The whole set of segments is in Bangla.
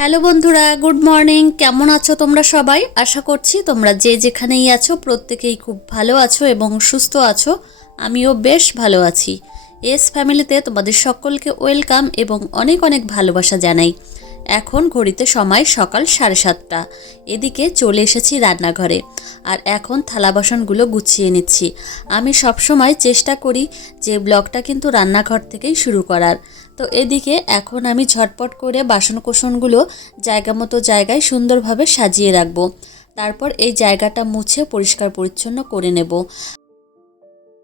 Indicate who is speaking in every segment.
Speaker 1: হ্যালো বন্ধুরা, গুড মর্নিং। কেমন আছো তোমরা সবাই? আশা করছি তোমরা যে যেখানেই আছো প্রত্যেকেই খুব ভালো আছো এবং সুস্থ আছো। আমিও বেশ ভালো আছি। এস ফ্যামিলিতে তোমাদের সকলকে ওয়েলকাম এবং অনেক অনেক ভালোবাসা জানাই। এখন ঘড়িতে সময় সকাল সাড়ে সাতটা। এদিকে চলে এসেছি রান্নাঘরে। আর এখন থালা বাসনগুলো গুছিয়ে নিচ্ছি। আমি সবসময় চেষ্টা করি যে ব্লগটা কিন্তু রান্নাঘর থেকেই শুরু করার। তো এদিকে এখন আমি ঝটপট করে বাসনকোসনগুলো জায়গা মতো জায়গায় সুন্দরভাবে সাজিয়ে রাখব। তারপর এই জায়গাটা মুছে পরিষ্কার পরিচ্ছন্ন করে নেব।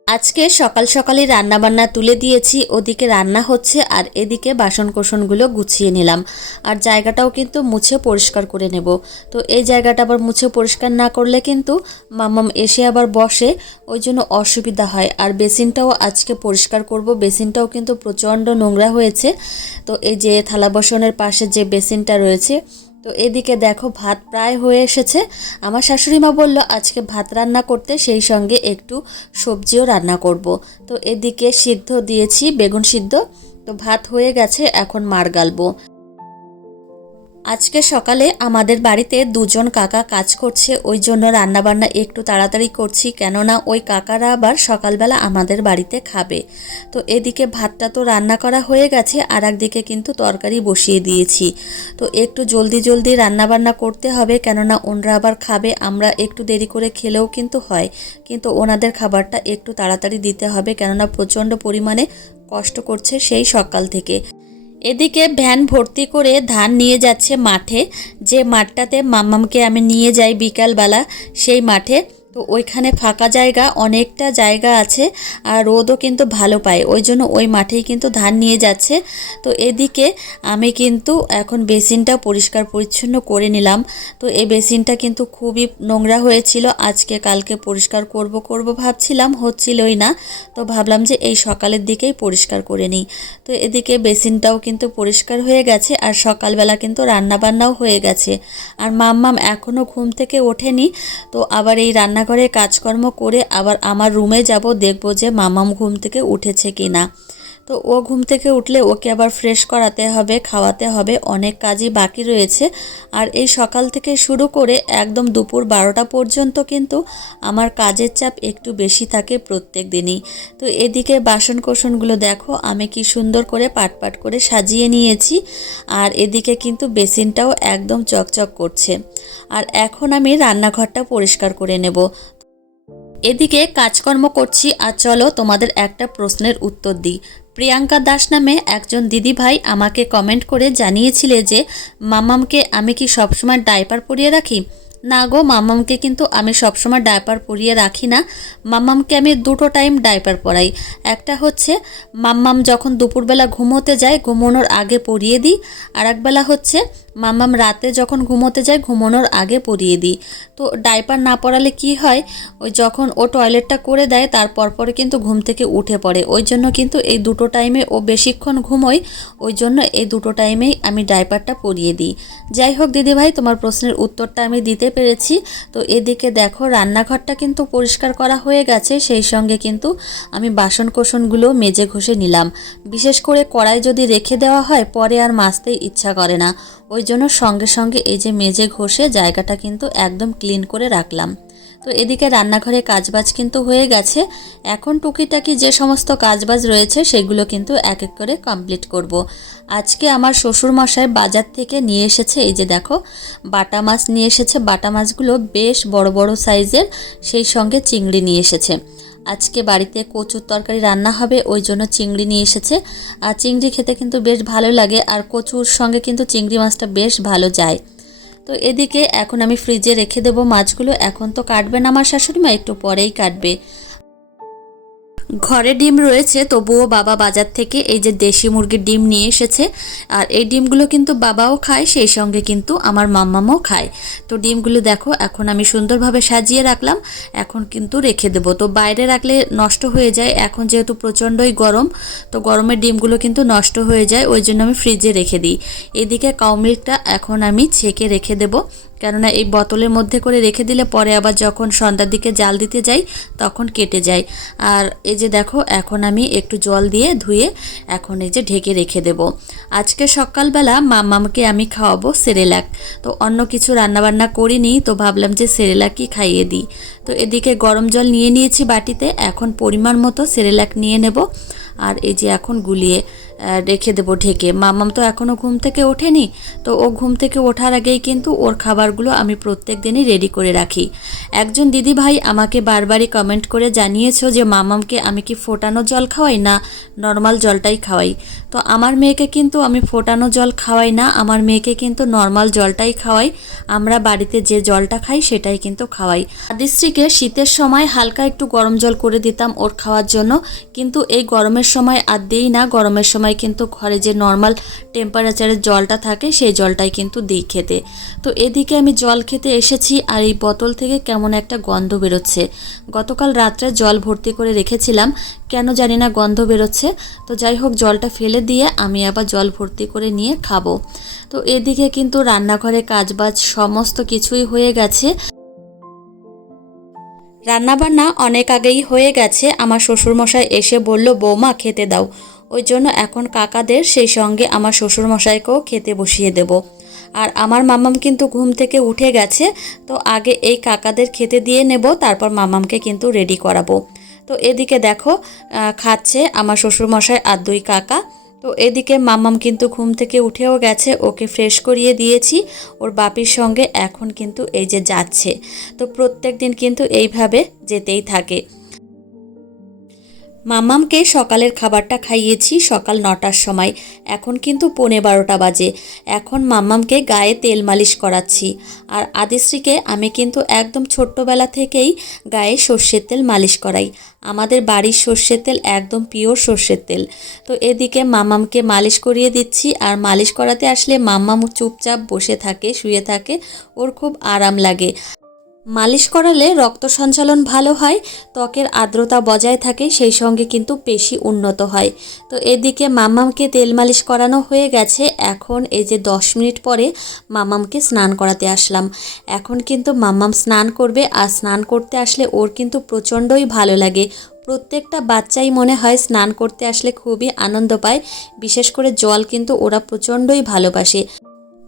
Speaker 1: আজকে সকাল সকালে রান্না বান্না তুলে দিয়েছি, ওদিকে রান্না হচ্ছে আর এদিকে বাসন কোসনগুলো গুছিয়ে নিলাম। আর জায়গাটাও কিন্তু মুছে পরিষ্কার করে নেব। তো এই জায়গাটা আবার মুছে পরিষ্কার না করলে কিন্তু মামাম এসে আবার বসে, ওই জন্য অসুবিধা হয়। আর বেসিনটাও আজকে পরিষ্কার করব, বেসিনটাও কিন্তু প্রচণ্ড নোংরা হয়েছে। তো এই যে থালা বাসনের পাশে যে বেসিনটা রয়েছে তো এদিকে দেখো, ভাত প্রায় হয়ে এসেছে। আমার শাশুড়ি মা বলল, আজকে ভাত রান্না করতে সেই সঙ্গে একটু সবজিও রান্না করব। তো এদিকে সিদ্ধ দিয়েছি, বেগুন সিদ্ধ। তো ভাত হয়ে গেছে, এখন মার গালবো। আজকে সকালে আমাদের বাড়িতে দুজন কাকা কাজ করছে, ওই জন্য রান্নাবান্না একটু তাড়াতাড়ি করছি, কেননা ওই কাকারা আবার সকালবেলা আমাদের বাড়িতে খাবে। তো এদিকে ভাতটা তো রান্না করা হয়ে গেছে, আর একদিকে কিন্তু তরকারি বসিয়ে দিয়েছি। তো একটু জলদি জলদি রান্নাবান্না করতে হবে, কেননা ওনরা আবার খাবে, আমরা একটু দেরি করে খেলেও কিন্তু হয়। কিন্তু ওনাদের খাবারটা একটু তাড়াতাড়ি দিতে হবে, কেননা প্রচণ্ড পরিমাণে কষ্ট করছে সেই সকাল থেকে। এদিকে ভ্যান ভর্তি করে ধান নিয়ে যাচ্ছে মাঠে। যে মাঠটাতে মাম্মামকে আমি নিয়ে যাই বিকালবেলা, সেই মাঠে তো ওইখানে ফাঁকা জায়গা, অনেকটা জায়গা আছে আর রোদও কিন্তু ভালো পায়। ওই জন্য ওই মাঠেই কিন্তু ধান নিয়ে যাচ্ছে। তো এদিকে আমি কিন্তু এখন বেসিনটা পরিষ্কার পরিচ্ছন্ন করে নিলাম। তো এই বেসিনটা কিন্তু খুবই নোংরা হয়েছিল। আজকে কালকে পরিষ্কার করব করব ভাবছিলাম, হচ্ছিলই না। তো ভাবলাম যে এই সকালের দিকেই পরিষ্কার করে নিই। তো এদিকে বেসিনটাও কিন্তু পরিষ্কার হয়ে গেছে আর সকালবেলা কিন্তু রান্নাবান্নাও হয়ে গেছে। আর মাম্মাম এখনও ঘুম থেকে ওঠেনি। তো আবার এই রান্নাঘরে কাজকর্ম করে আবার আমার রুমে যাব, দেখব যে মামাম ঘুম থেকে উঠেছে কি না তো ও ঘুম থেকে উঠলে ওকে আবার ফ্রেশ করাতে হবে, খাওয়াতে হবে, অনেক কাজই বাকি রয়েছে। আর এই সকাল থেকে শুরু করে একদম দুপুর বারোটা পর্যন্ত কিন্তু আমার কাজের চাপ একটু বেশি থাকে প্রত্যেক দিনই। তো এদিকে বাসন কোসনগুলো দেখো, আমি কি সুন্দর করে পাট পাট করে সাজিয়ে নিয়েছি। আর এদিকে কিন্তু বেসিনটাও একদম চকচক করছে। আর এখন আমি রান্নাঘরটা পরিষ্কার করে নেব। এদিকে কাজকর্ম করছি, আর চলো তোমাদের একটা প্রশ্নের উত্তর দিই। প্রিয়াঙ্কা দাস নামে একজন দিদিভাই আমাকে কমেন্ট করে জানিয়েছিলে যে, মামামকে আমি কি সবসময় ডাইপার পরিয়ে রাখি? না গো, মামামকে কিন্তু আমি সবসময় ডাইপার পরিয়ে রাখি না। মামামকে আমি দুটো টাইম ডাইপার পরাই। একটা হচ্ছে মাম্মাম যখন দুপুরবেলা ঘুমোতে যায়, ঘুমোনোর আগে পরিয়ে দিই। আর একবেলা হচ্ছে মাম্মাম রাতে যখন ঘুমোতে যায়, ঘুমোনোর আগে পরিয়ে দিই। তো ডাইপার না পরালে কি হয়? ওই যখন ও টয়লেটটা করে দেয় তারপর পরে কিন্তু ঘুম থেকে উঠে পড়ে। ওই জন্য কিন্তু এই দুটো টাইমে ও বেশিক্ষণ ঘুমোয়, ওই জন্য এই দুটো টাইমেই আমি ডাইপারটা পরিয়ে দিই। যাই হোক দিদিভাই, তোমার প্রশ্নের উত্তরটা আমি দিতে পেরেছি। তো এদিকে দেখো, রান্নাঘরটা কিন্তু পরিষ্কার করা হয়ে গেছে, সেই সঙ্গে কিন্তু আমি বাসন কোসনগুলো মেজে ঘষে নিলাম। বিশেষ করে কড়াই যদি রেখে দেওয়া হয়, পরে আর মাজতে ইচ্ছা করে না। ওই জন্য সঙ্গে সঙ্গে এই যে মেজে ঘষে জায়গাটা কিন্তু একদম ক্লিন করে রাখলাম। তো এদিকে রান্নাঘরে কাজবাজ কিন্তু হয়ে গেছে। এখন টুকিটাকি যে সমস্ত কাজবাজ রয়েছে সেগুলো কিন্তু এক এক করে কমপ্লিট করব। আজকে আমার শ্বশুর মশাই বাজার থেকে নিয়ে এসেছে, এই যে দেখো, বাটা মাছ নিয়ে এসেছে। বাটা মাছগুলো বেশ বড় বড় সাইজের, সেই সঙ্গে চিংড়ি নিয়ে এসেছে। আজকে বাড়িতে কচুর তরকারি রান্না হবে, ওই জন্য চিংড়ি নিয়ে এসেছে। আর চিংড়ি খেতে কিন্তু বেশ ভালো লাগে, আর কচুর সঙ্গে কিন্তু চিংড়ি মাছটা বেশ ভালো যায়। তো এদিকে এখন আমি ফ্রিজে রেখে দেবো মাছগুলো, এখন তো কাটবে না আমার শাশুড়ি মা, একটু পরেই কাটবে। ঘরে ডিম রয়েছে, তবুও বাবা বাজার থেকে এই যে দেশি মুরগির ডিম নিয়ে এসেছে। আর এই ডিমগুলো কিন্তু বাবাও খায়, সেই সঙ্গে কিন্তু আমার মাম্মামও খায়। তো ডিমগুলো দেখো, এখন আমি সুন্দরভাবে সাজিয়ে রাখলাম, এখন কিন্তু রেখে দেবো। তো বাইরে রাখলে নষ্ট হয়ে যায়, এখন যেহেতু প্রচণ্ডই গরম, তো গরমের ডিমগুলো কিন্তু নষ্ট হয়ে যায়, ওই জন্য আমি ফ্রিজে রেখে দিই। এদিকে কাউ মিল্কটা এখন আমি ছেঁকে রেখে দেব। কেননা এই বোতলের মধ্যে করে রেখে দিলে পরে আবার যখন সন্ধ্যার দিকে জাল দিতে যাই, তখন কেটে যায়। আর এই যে দেখো, এখন আমি একটু জল দিয়ে ধুয়ে এখন এই যে ঢেকে রেখে দেব। আজকে সকালবেলা মাম্মামকে আমি খাওয়াবো সেরেলাক। তো অন্য কিছু রান্নাবান্না করিনি, তো ভাবলাম যে সেরেলাকই খাইয়ে দিই। তো এদিকে গরম জল নিয়ে নিয়েছি বাটিতে, এখন পরিমাণ মতো সেরেলাক নিয়ে নেব। আর এই যে এখন গুলিয়ে রেখে দেবো ঢেকে। মামাম তো এখনও ঘুম থেকে ওঠেনি, তো ও ঘুম থেকে ওঠার আগেই কিন্তু ওর খাবারগুলো আমি প্রত্যেক দিনই রেডি করে রাখি। একজন দিদি ভাই আমাকে বারবারই কমেন্ট করে জানিয়েছো যে, মামামকে আমি কি ফোটানো জল খাওয়াই না নর্মাল জলটাই খাওয়াই? তো আমার মেয়েকে কিন্তু আমি ফোটানো জল খাওয়াই না, আমার মেয়েকে কিন্তু নর্মাল জলটাই খাওয়াই। আমরা বাড়িতে যে জলটা খাই সেটাই কিন্তু খাওয়াই। আদিশ্রীকে শীতের সময় হালকা একটু গরম জল করে দিতাম ওর খাওয়ার জন্য, কিন্তু এই গরমের সময় আর দিই না। গরমের সময় কিন্তু ঘরে যে নর্মাল টেম্পারেচারের জলটা থাকে, সেই জলটাই কিন্তু দিই খেতে। তো এদিকে আমি জল খেতে এসেছি আর এই বোতল থেকে কেমন একটা গন্ধ বেরোচ্ছে। গতকাল রাত্রে জল ভর্তি করে রেখেছিলাম, কেন জানি না গন্ধ বেরোচ্ছে। তো যাই হোক, জলটা ফেলে দিয়ে আমি আবার জল ভর্তি করে নিয়ে খাব। তো এদিকে কিন্তু রান্নাঘরে কাজবাজ সমস্ত কিছুই হয়ে গেছে। রান্নাবান্না অনেক আগেই হয়ে গেছে। আমার শ্বশুরমশাই এসে বলল, বৌমা, খেতে দাও। ওই জন্য এখন কাকাদের সেই সঙ্গে আমার শ্বশুরমশাইকেও খেতে বসিয়ে দেব। আর আমার মামাম কিন্তু ঘুম থেকে উঠে গেছে, তো আগে এই কাকাদের খেতে দিয়ে নেব, তারপর মামামকে কিন্তু রেডি করাবো। তো এদিকে দেখো খাচ্ছে আমার শ্বশুরমশাই আর দুই কাকা। তো এদিকে মামাম কিন্তু ঘুম থেকে উঠেও গেছে, ওকে ফ্রেশ করিয়ে দিয়েছি। ওর বাপির সঙ্গে এখন কিন্তু এই যে যাচ্ছে। তো প্রত্যেক দিন কিন্তু এইভাবে যেতেই থাকে। মামামকে সকালের খাবারটা খাইয়েছি সকাল নটার সময়। এখন কিন্তু পৌনে বারোটা বাজে। এখন মামামকে গায়ে তেল মালিশ করাচ্ছি। আর আদিশ্রীকে আমি কিন্তু একদম ছোট্টবেলা থেকেই গায়ে সর্ষের তেল মালিশ করাই। আমাদের বাড়ির সর্ষের তেল একদম পিওর সর্ষের তেল। তো এদিকে মামামকে মালিশ করিয়ে দিচ্ছি। আর মালিশ করাতে আসলে মাম্মাম চুপচাপ বসে থাকে, শুয়ে থাকে। ওর খুব আরাম লাগে। মালিশ করালে রক্ত সঞ্চালন ভালো হয়, ত্বকের আর্দ্রতা বজায় থাকে, সেই সঙ্গে কিন্তু পেশি উন্নত হয়। তো এদিকে মামামকে তেল মালিশ করানো হয়ে গেছে। এখন এই যে দশ মিনিট পরে মামামকে স্নান করাতে আসলাম। এখন কিন্তু মামাম স্নান করবে, আর স্নান করতে আসলে ওর কিন্তু প্রচণ্ডই ভালো লাগে। প্রত্যেকটা বাচ্চাই মনে হয় স্নান করতে আসলে খুবই আনন্দ পায়। বিশেষ করে জল কিন্তু ওরা প্রচণ্ডই ভালোবাসে।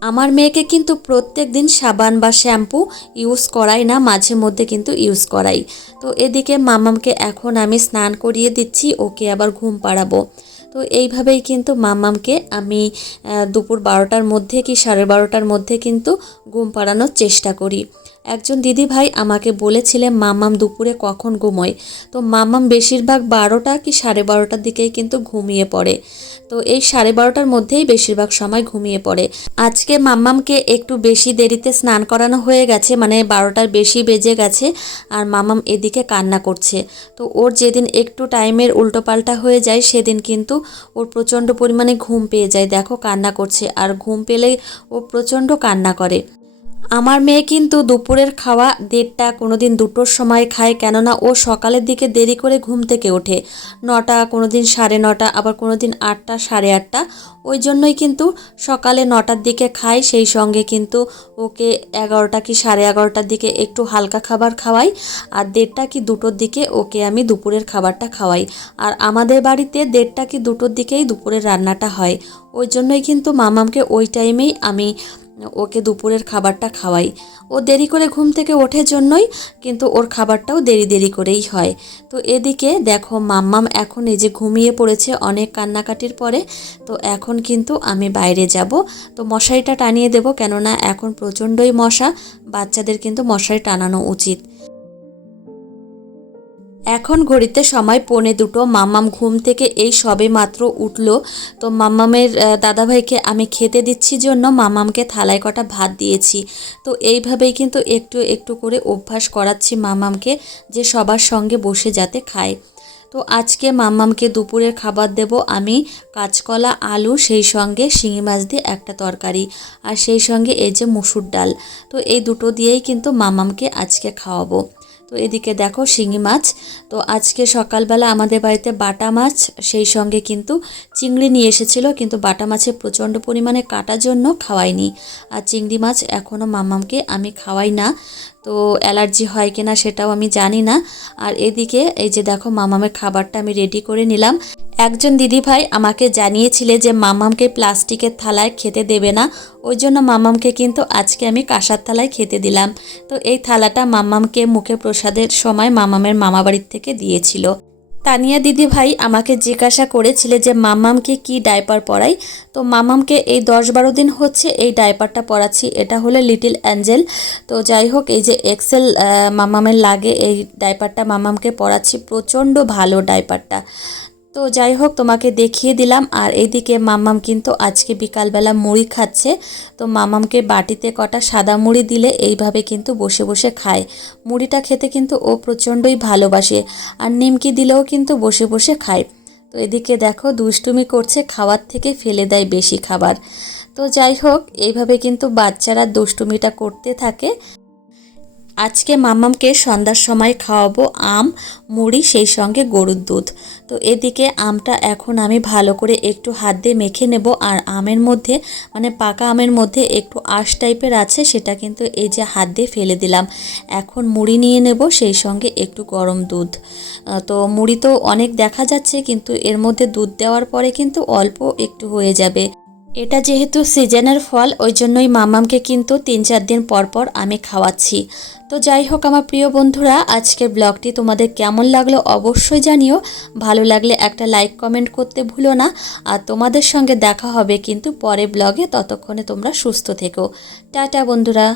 Speaker 1: আমার মেয়েকে কিন্তু প্রত্যেক দিন সাবান বা শ্যাম্পু ইউজ করাই না, মাঝে মধ্যে কিন্তু ইউজ করাই। তো এদিকে মামামকে এখন আমি স্নান করিয়ে দিচ্ছি, ওকে আবার ঘুম পাড়াবো। তো এইভাবেই কিন্তু মামামকে আমি দুপুর বারোটার মধ্যে কি সাড়ে বারোটার মধ্যে কিন্তু ঘুম পাড়ানোর চেষ্টা করি। একজন দিদি ভাই আমাকে বলেছিলেন মামাম দুপুরে কখন ঘুমোয়? তো মামাম বেশিরভাগ বারোটা কি সাড়ে বারোটার দিকেই কিন্তু ঘুমিয়ে পড়ে। তো এই সাড়ে বারোটার মধ্যেই বেশিরভাগ সময় ঘুমিয়ে পড়ে। আজকে মাম্মামকে একটু বেশি দেরিতে স্নান করানো হয়ে গেছে মানে বারোটার বেশি বেজে গেছে, আর মামাম এদিকে কান্না করছে। তো ওর যেদিন একটু টাইমের উল্টোপাল্টা হয়ে যায়, সেদিন কিন্তু ওর প্রচণ্ড পরিমাণে ঘুম পেয়ে যায়। দেখো, কান্না করছে। আর ঘুম পেলে ও প্রচণ্ড কান্না করে। আমার মেয়ে কিন্তু দুপুরের খাওয়া দেড়টা কোনো দিন দুটোর সময় খায়, কেননা ও সকালের দিকে দেরি করে ঘুম থেকে ওঠে। নটা কোনো দিন সাড়ে নটা, আবার কোনো দিন আটটা, সাড়ে আটটা। ওই জন্যই কিন্তু সকালে নটার দিকে খায়, সেই সঙ্গে কিন্তু ওকে এগারোটা কি সাড়ে এগারোটার দিকে একটু হালকা খাবার খাওয়াই, আর দেড়টা কি দুটোর দিকে ওকে আমি দুপুরের খাবারটা খাওয়াই। আর আমাদের বাড়িতে দেড়টা কি দুটোর দিকেই দুপুরের রান্নাটা হয়। ওই জন্যই কিন্তু মামামকে ওই টাইমেই আমি ওকে দুপুরের খাবারটা খাওয়াই। ও দেরি করে ঘুম থেকে ওঠে জন্যই, কিন্তু ওর খাবারটাও দেরি দেরি করেই হয়। তো এদিকে দেখো মাম্মাম এখন এই যে ঘুমিয়ে পড়েছে অনেক কান্নাকাটির পরে, তো এখন কিন্তু আমি বাইরে যাব। তো মশারিটা টানিয়ে দেব কেননা এখন প্রচণ্ডই মশা, বাচ্চাদের কিন্তু মশারি টানানো উচিত। এখন ঘড়িতে সময় পৌনে দুটো। মাম্মাম ঘুম থেকে এই সবে মাত্র উঠল। তো মাম্মামের দাদাভাইকে আমি খেতে দিচ্ছি জন্য মাম্মামকে থালায় কটা ভাত দিয়েছি। তো এইভাবেই কিন্তু একটু একটু করে অভ্যাস করাচ্ছি মাম্মামকে যে সবার সঙ্গে বসে যাতে খায়। তো আজকে মাম্মামকে দুপুরের খাবার দেব আমি কাঁচকলা, আলু, সেই সঙ্গে শিঙি মাছ দিয়ে একটা তরকারি আর সেই সঙ্গে এই যে মুসুর ডাল। তো এই দুটো দিয়েই কিন্তু মাম্মামকে আজকে খাওয়াবো। তো এদিকে দেখো শিঙি মাছ। তো আজকে সকালবেলা আমাদের বাড়িতে বাটা মাছ, সেই সঙ্গে কিন্তু চিংড়ি নিয়ে এসেছিল, কিন্তু বাটা মাছে প্রচণ্ড পরিমাণে কাটার জন্য খাওয়াইনি। আর চিংড়ি মাছ এখনও মামামকে আমি খাওয়াই না, তো অ্যালার্জি হয় কিনা সেটাও আমি জানি না। আর এদিকে এই যে দেখো মামামের খাবারটা আমি রেডি করে নিলাম। একজন দিদিভাই আমাকে জানিয়েছিলে যে মামামকে প্লাস্টিকের থালায় খেতে দেবে না, ওই জন্য মামামকে কিন্তু আজকে আমি কাঁসার থালায় খেতে দিলাম। তো এই থালাটা মামামকে মুখে প্রসাদের সময় মামামের মামাবাড়ির থেকে দিয়েছিল। তানিয়া দিদি ভাই আমাকে জিজ্ঞাসা করেছিলে যে মামামকে কি ডাইপার পরাই? তো মামামকে এই দশ বারো দিন হচ্ছে এই ডাইপারটা পরাচ্ছি, এটা হলো লিটিল অ্যাঞ্জেল। তো যাই হোক, এই যে এক্সেল মামামের লাগে এই ডাইপারটা মামামকে পরাচ্ছি, প্রচণ্ড ভালো ডাইপারটা। তো যাই হোক, তোমাকে দেখিয়ে দিলাম। আর এইদিকে মামাম কিন্তু আজকে বিকালবেলা মুড়ি খাচ্ছে। তো মামামকে বাটিতে কটা সাদা মুড়ি দিলে এইভাবে কিন্তু বসে বসে খায়। মুড়িটা খেতে কিন্তু ও প্রচণ্ডই ভালোবাসে আর নিমকি দিলেও কিন্তু বসে বসে খায়। তো এদিকে দেখো, দুষ্টুমি করছে, খাওয়ার থেকে ফেলে দেয় বেশি খাবার। তো যাই হোক, এইভাবে কিন্তু বাচ্চারা দুষ্টুমিটা করতে থাকে। আজকে মামামকে সন্ধ্যার সময় খাওয়াবো আম, মুড়ি, সেই সঙ্গে গরুর দুধ। তো এদিকে আমটা এখন আমি ভালো করে একটু হাত দিয়ে মেখে নেব আর আমের মধ্যে মানে পাকা আমের মধ্যে একটু আঁশ টাইপের আছে, সেটা কিন্তু এই যে হাত দিয়ে ফেলে দিলাম। এখন মুড়ি নিয়ে নেব, সেই সঙ্গে একটু গরম দুধ। তো মুড়ি তো অনেক দেখা যাচ্ছে, কিন্তু এর মধ্যে দুধ দেওয়ার পরে কিন্তু অল্প একটু হয়ে যাবে। এটা যেহেতু সিজনের ফল, ওই জন্যই মামামকে কিন্তু তিন চার দিন পর পর আমি খাওয়াচ্ছি। তো যাই হোক আমার প্রিয় বন্ধুরা, আজকের ব্লগটি তোমাদের কেমন লাগল অবশ্যই জানিও। ভালো লাগলে একটা লাইক, কমেন্ট করতে ভুলো না। আর তোমাদের সঙ্গে দেখা হবে কিন্তু পরে ব্লগে। ততক্ষণে তোমরা সুস্থ থেকো। টাটা বন্ধুরা।